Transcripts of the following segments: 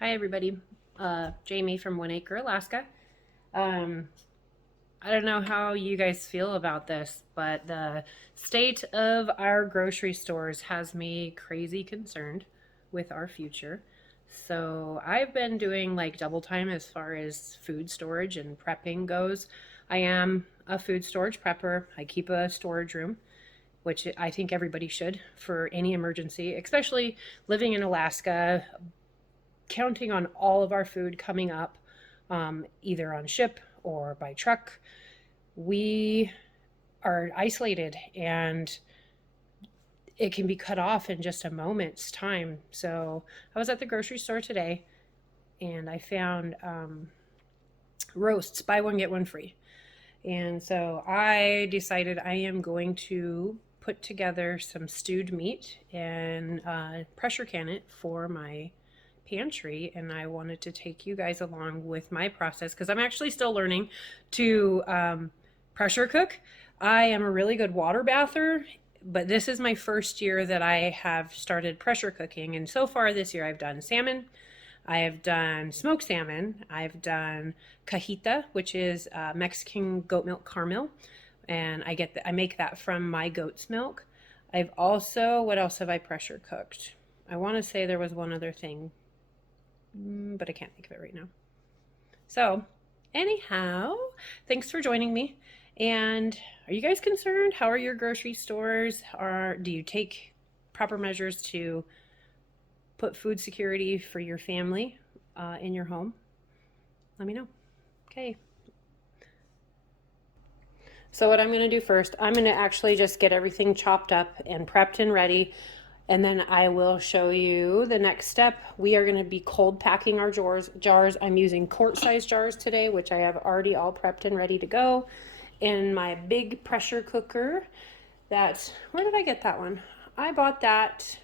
Hi everybody, Jamie from 1 Acre, Alaska. I don't know how you guys feel about this, but the state of our grocery stores has me crazy concerned with our future. So I've been doing like double time as far as food storage and prepping goes. I am a food storage prepper. I keep a storage room, which I think everybody should for any emergency, especially living in Alaska, counting on all of our food coming up, either on ship or by truck. We are isolated and it can be cut off in just a moment's time. So I was at the grocery store today and I found roasts, buy one, get one free. And so I decided I am going to put together some stewed meat and pressure can it for my pantry, and I wanted to take you guys along with my process because I'm actually still learning to pressure cook. I am a really good water bather, but this is my first year that I have started pressure cooking, and so far this year I've done salmon, I have done smoked salmon, I've done cajita, which is Mexican goat milk caramel, and I make that from my goat's milk. I've also, what else have I pressure cooked? I want to say there was one other thing, but I can't think of it right now. So anyhow, thanks for joining me. And are you guys concerned? How are your grocery stores? Do you take proper measures to put food security for your family in your home? Let me know. Okay. So what I'm going to do first, I'm going to actually just get everything chopped up and prepped and ready. And then I will show you the next step. We are going to be cold packing our jars. I'm using quart-size jars today, which I have already all prepped and ready to go. In my big pressure cooker, where did I get that one? I bought that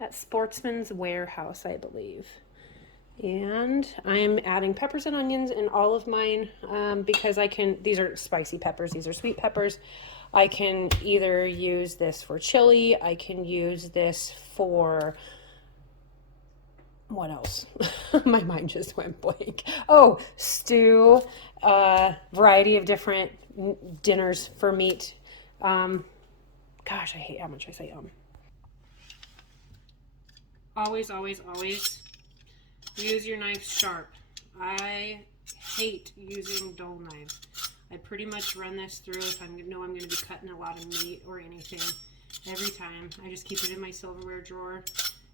at Sportsman's Warehouse, I believe. And I'm adding peppers and onions in all of mine because these are spicy peppers, these are sweet peppers. I can either use this for chili, I can use this for, what else? My mind just went blank. Oh, stew, variety of different dinners for meat. Gosh, I hate how much I say Always, always, always use your knife sharp. I hate using dull knives. I pretty much run this through if I know I'm going to be cutting a lot of meat or anything. Every time. I just keep it in my silverware drawer.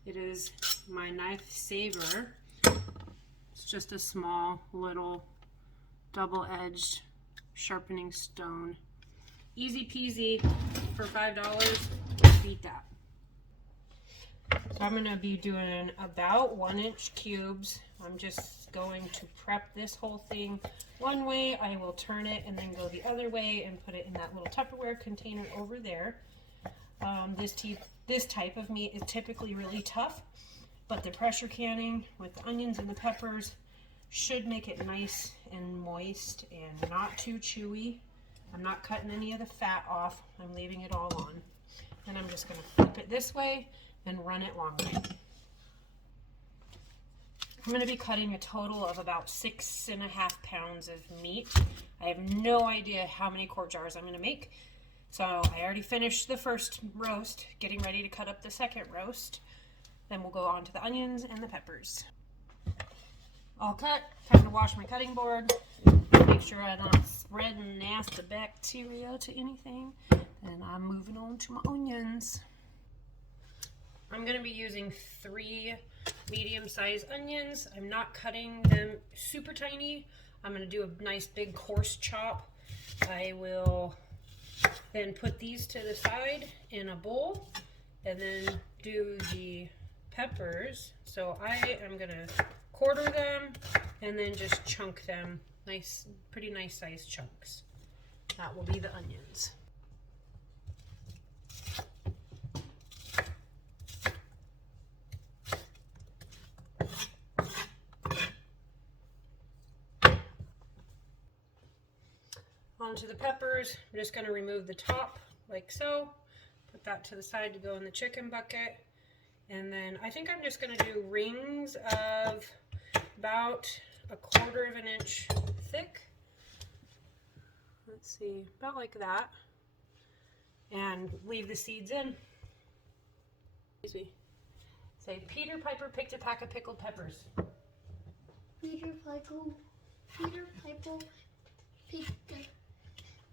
It is my knife saver. It's just a small little double-edged sharpening stone. Easy peasy for $5. Beat that. So I'm going to be doing about 1-inch cubes. I'm just going to prep this whole thing one way. I will turn it and then go the other way and put it in that little Tupperware container over there. This type of meat is typically really tough, but the pressure canning with the onions and the peppers should make it nice and moist and not too chewy. I'm not cutting any of the fat off. I'm leaving it all on. And I'm just going to flip it this way and run it long way. I'm going to be cutting a total of about 6.5 pounds of meat. I have no idea how many quart jars I'm going to make. So I already finished the first roast, getting ready to cut up the second roast. Then we'll go on to the onions and the peppers. All cut, time to wash my cutting board. Make sure I'm not spreading nasty bacteria to anything. And I'm moving on to my onions. I'm going to be using 3 medium-sized onions. I'm not cutting them super tiny. I'm going to do a nice big coarse chop. I will then put these to the side in a bowl and then do the peppers. So I am going to quarter them and then just chunk them pretty nice sized chunks. That will be the onions. Onto the peppers, I'm just going to remove the top like so. Put that to the side to go in the chicken bucket. And then I think I'm just going to do rings of about 1/4 of an inch thick. Let's see, about like that. And leave the seeds in. Excuse me. Say, Peter Piper picked a pack of pickled peppers. Peter Piper picked a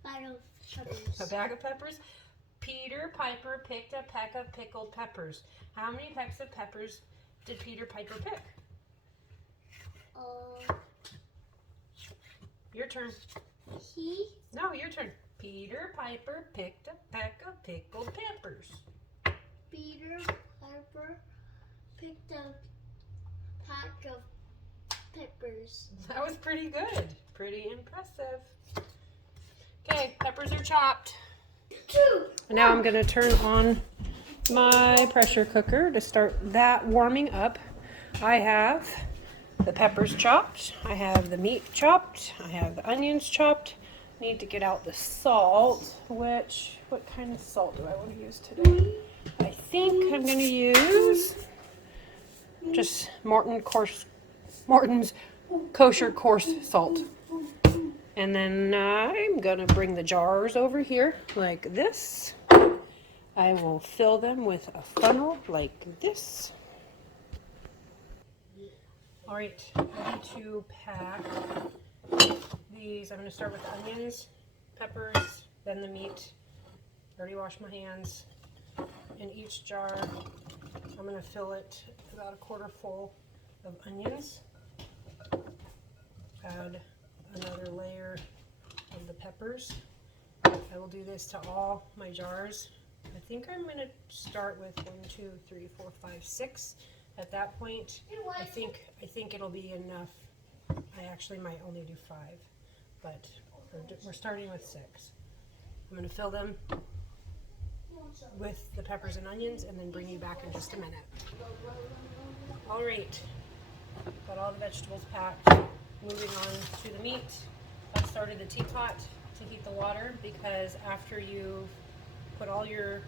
bag of peppers. A bag of peppers? Peter Piper picked a pack of pickled peppers. How many packs of peppers did Peter Piper pick? Your turn. No, your turn. Peter Piper picked a pack of pickled peppers. Peter Piper picked a pack of peppers. That was pretty good. Pretty impressive. Okay, peppers are chopped. Now I'm going to turn on my pressure cooker to start that warming up. I have the peppers chopped. I have the meat chopped. I have the onions chopped. I need to get out the salt, what kind of salt do I want to use today? I think I'm going to use just Morton's kosher coarse salt. And then I'm going to bring the jars over here like this. I will fill them with a funnel like this. All right, ready to pack these. I'm going to start with the onions, peppers, then the meat. Already washed my hands. In each jar, I'm going to fill it about 1/4 full of onions. Add another layer of the peppers. I will do this to all my jars. I think I'm going to start with 1, 2, 3, 4, 5, 6. At that point, I think it'll be enough. I actually might only do 5, but we're starting with 6. I'm going to fill them with the peppers and onions and then bring you back in just a minute. All right, got all the vegetables packed. Moving on to the meat. I started the teapot to heat the water because after you put all your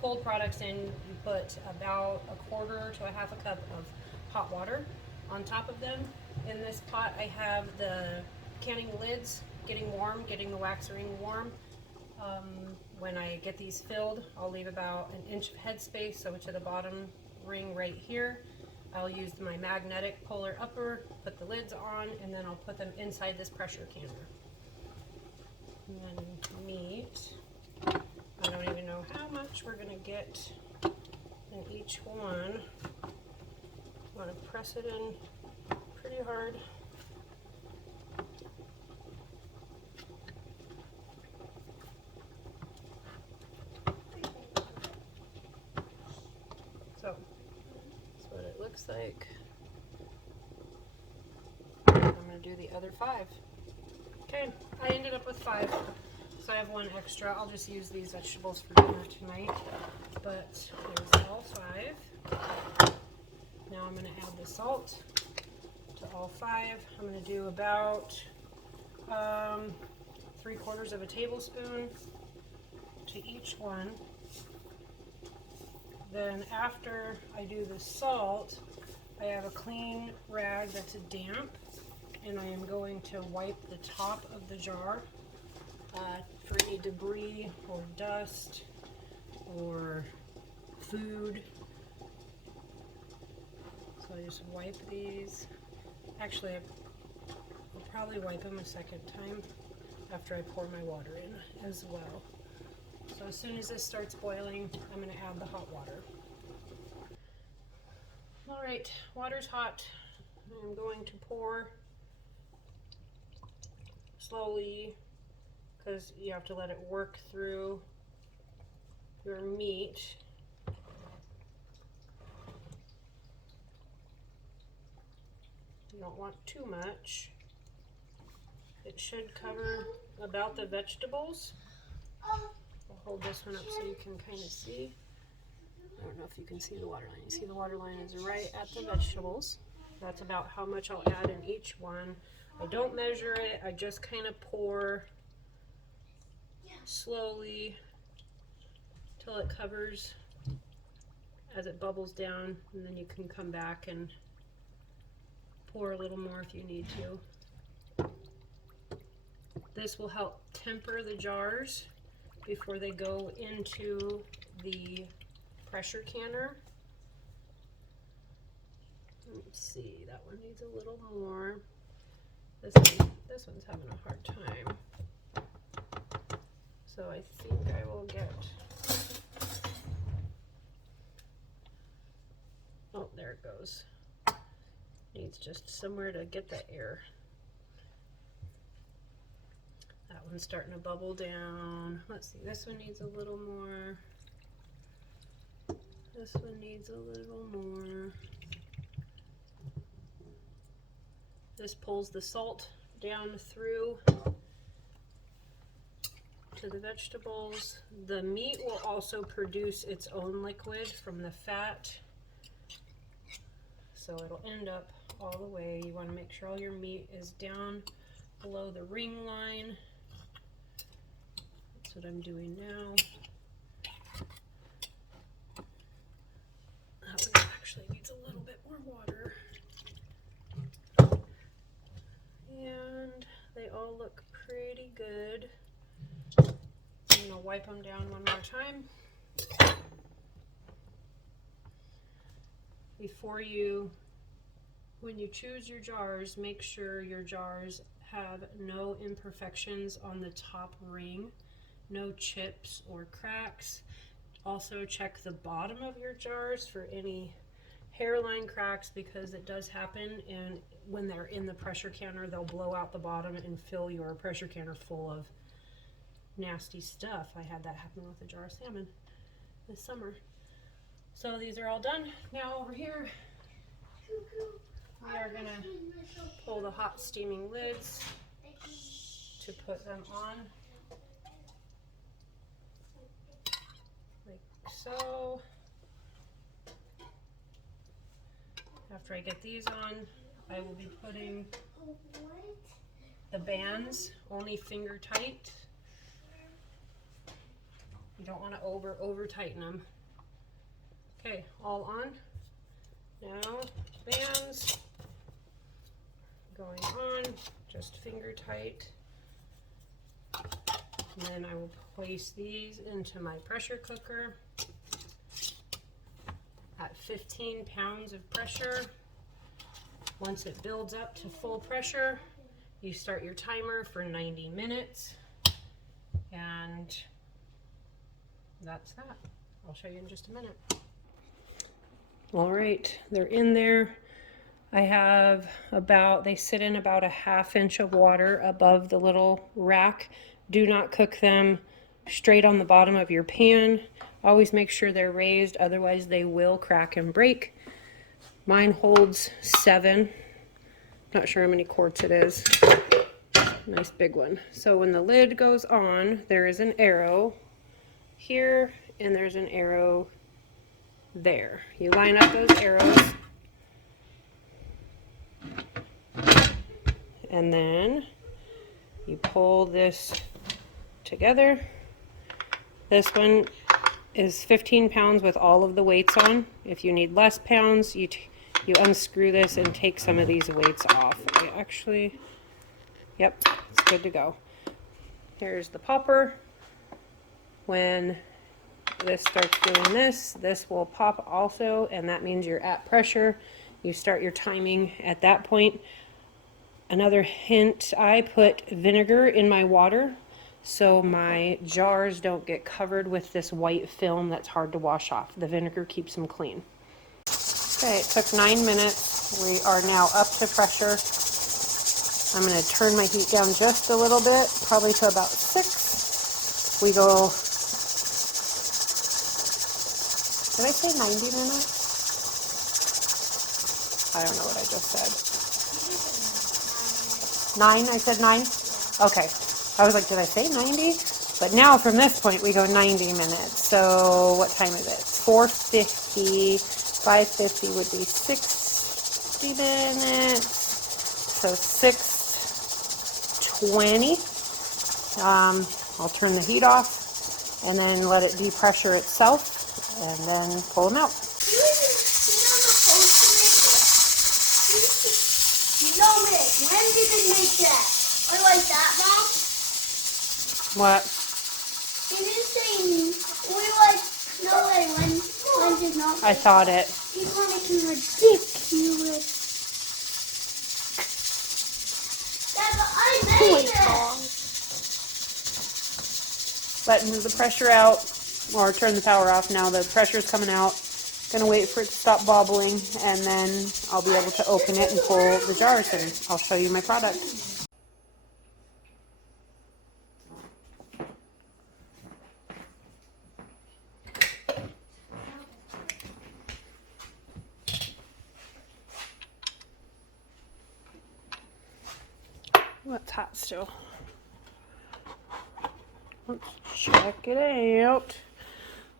cold products in, you put about 1/4 to 1/2 cup of hot water on top of them. In this pot I have the canning lids getting warm, getting the wax ring warm. When I get these filled, I'll leave about 1 inch of headspace, so to the bottom ring right here. I'll use my magnetic polar upper, put the lids on, and then I'll put them inside this pressure canner. And then meat. I don't even know how much we're going to get in each one. I'm going to press it in pretty hard. So, that's what it looks like. I'm going to do the other 5. Okay, I ended up with 5. So I have 1 extra. I'll just use these vegetables for dinner tonight. But there's all 5. Now I'm going to add the salt to all 5. I'm going to do about 3/4 of a tablespoon to each one. Then after I do the salt, I have a clean rag that's damp, and I am going to wipe the top of the jar for any debris or dust or food. So I just wipe these. Actually, I'll probably wipe them a second time after I pour my water in as well. So as soon as this starts boiling, I'm going to add the hot water. All right, water's hot. I'm going to pour slowly because you have to let it work through your meat. You don't want too much. It should cover about the vegetables. I'll hold this one up so you can kind of see. I don't know if you can see the water line. You see the water line is right at the vegetables. That's about how much I'll add in each one. I don't measure it. I just kind of pour slowly till it covers as it bubbles down, and then you can come back and pour a little more if you need to. This will help temper the jars before they go into the pressure canner. Let's see, that one needs a little more. This one's having a hard time. So I think I will get, oh, there it goes. Needs just somewhere to get the air. That one's starting to bubble down. Let's see, this one needs a little more. This one needs a little more. This pulls the salt down through to the vegetables. The meat will also produce its own liquid from the fat. So it'll end up all the way. You want to make sure all your meat is down below the ring line. That's what I'm doing now. That one actually needs a little bit more water. And they all look pretty good. I'm going to wipe them down one more time. When you choose your jars, make sure your jars have no imperfections on the top ring, no chips or cracks. Also check the bottom of your jars for any hairline cracks, because it does happen, and when they're in the pressure canner, they'll blow out the bottom and fill your pressure canner full of nasty stuff. I had that happen with a jar of salmon this summer. So these are all done. Now over here, we are gonna pull the hot steaming lids to put them on, like so. After I get these on, I will be putting the bands only finger tight. You don't want to over tighten them. Okay, all on. Now bands going on, just finger tight. And then I will place these into my pressure cooker at 15 pounds of pressure. Once it builds up to full pressure, you start your timer for 90 minutes. And that's that. I'll show you in just a minute. All right, they're in there. I have they sit in about a ½ inch of water above the little rack. Do not cook them straight on the bottom of your pan. Always make sure they're raised, otherwise they will crack and break. Mine holds 7. Not sure how many quarts it is. Nice big one. So when the lid goes on, there is an arrow here and there's an arrow there. You line up those arrows and then you pull this together. This one is 15 pounds with all of the weights on. If you need less pounds, you unscrew this and take some of these weights off. Yep, it's good to go. Here's the popper. When this starts doing this, this will pop also, and that means you're at pressure. You start your timing at that point. Another hint, I put vinegar in my water so my jars don't get covered with this white film that's hard to wash off. The vinegar keeps them clean. Okay, it took 9 minutes. We are now up to pressure. I'm going to turn my heat down just a little bit, probably to about 6. We go, did I say 90 minutes? I don't know what I just said. 9, I said 9? Okay. I was like, did I say 90? But now from this point, we go 90 minutes. So what time is it? 4:50. 5:50 would be 60 minutes. So 6:20. I'll turn the heat off. and then let it depressure itself, and then pull them out. No, Mick, when did it make that? I like that, Mom. What? It is saying, we like, no way, when did not I thought it. People are making ridiculous. Dad, but I made it. Letting the pressure out, or turn the power off now. The pressure's coming out. Gonna wait for it to stop bobbling, and then I'll be able to open it and pull the jars, and I'll show you my product. What's hot still? Let's check it out.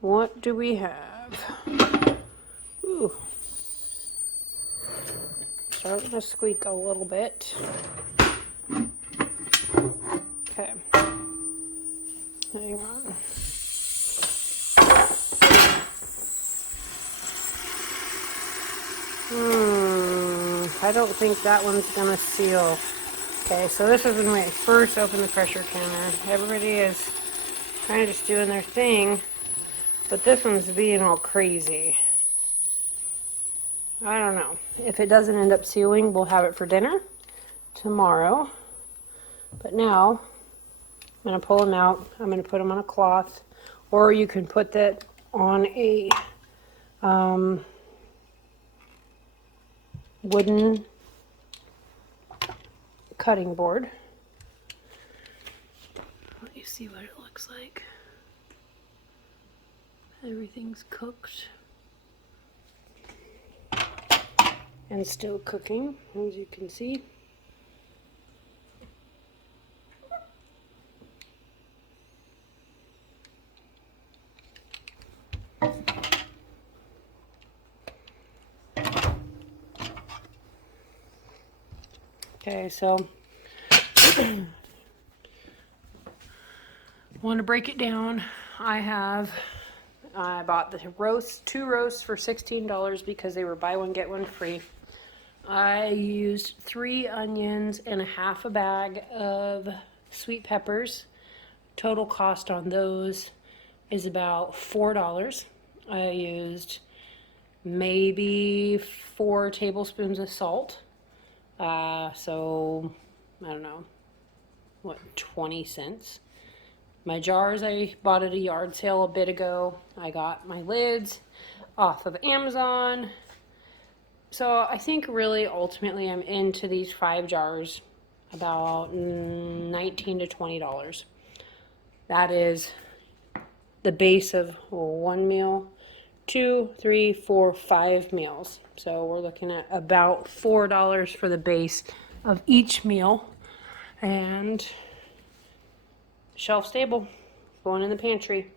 What do we have? Ooh. Starting to squeak a little bit. Okay. Hang on. I don't think that one's gonna seal. Okay, so this is when I first opened the pressure canner. Everybody is kind of just doing their thing, but this one's being all crazy. I don't know. If it doesn't end up sealing, we'll have it for dinner tomorrow. But now, I'm going to pull them out. I'm going to put them on a cloth, or you can put that on a wooden cutting board. Let you see what it looks like. Everything's cooked and still cooking, as you can see. Okay, so want to break it down. I bought the two roasts for $16 because they were buy one get one free. I used 3 onions and a half a bag of sweet peppers. Total cost on those is about $4. I used maybe 4 tablespoons of salt. So I don't know, what, 20 cents. My jars I bought at a yard sale a bit ago. I got my lids off of Amazon. So I think really ultimately I'm into these 5 jars about $19 to $20. That is the base of 1 meal, 2, 3, 4, 5 meals. So we're looking at about $4 for the base of each meal, and shelf stable, going in the pantry.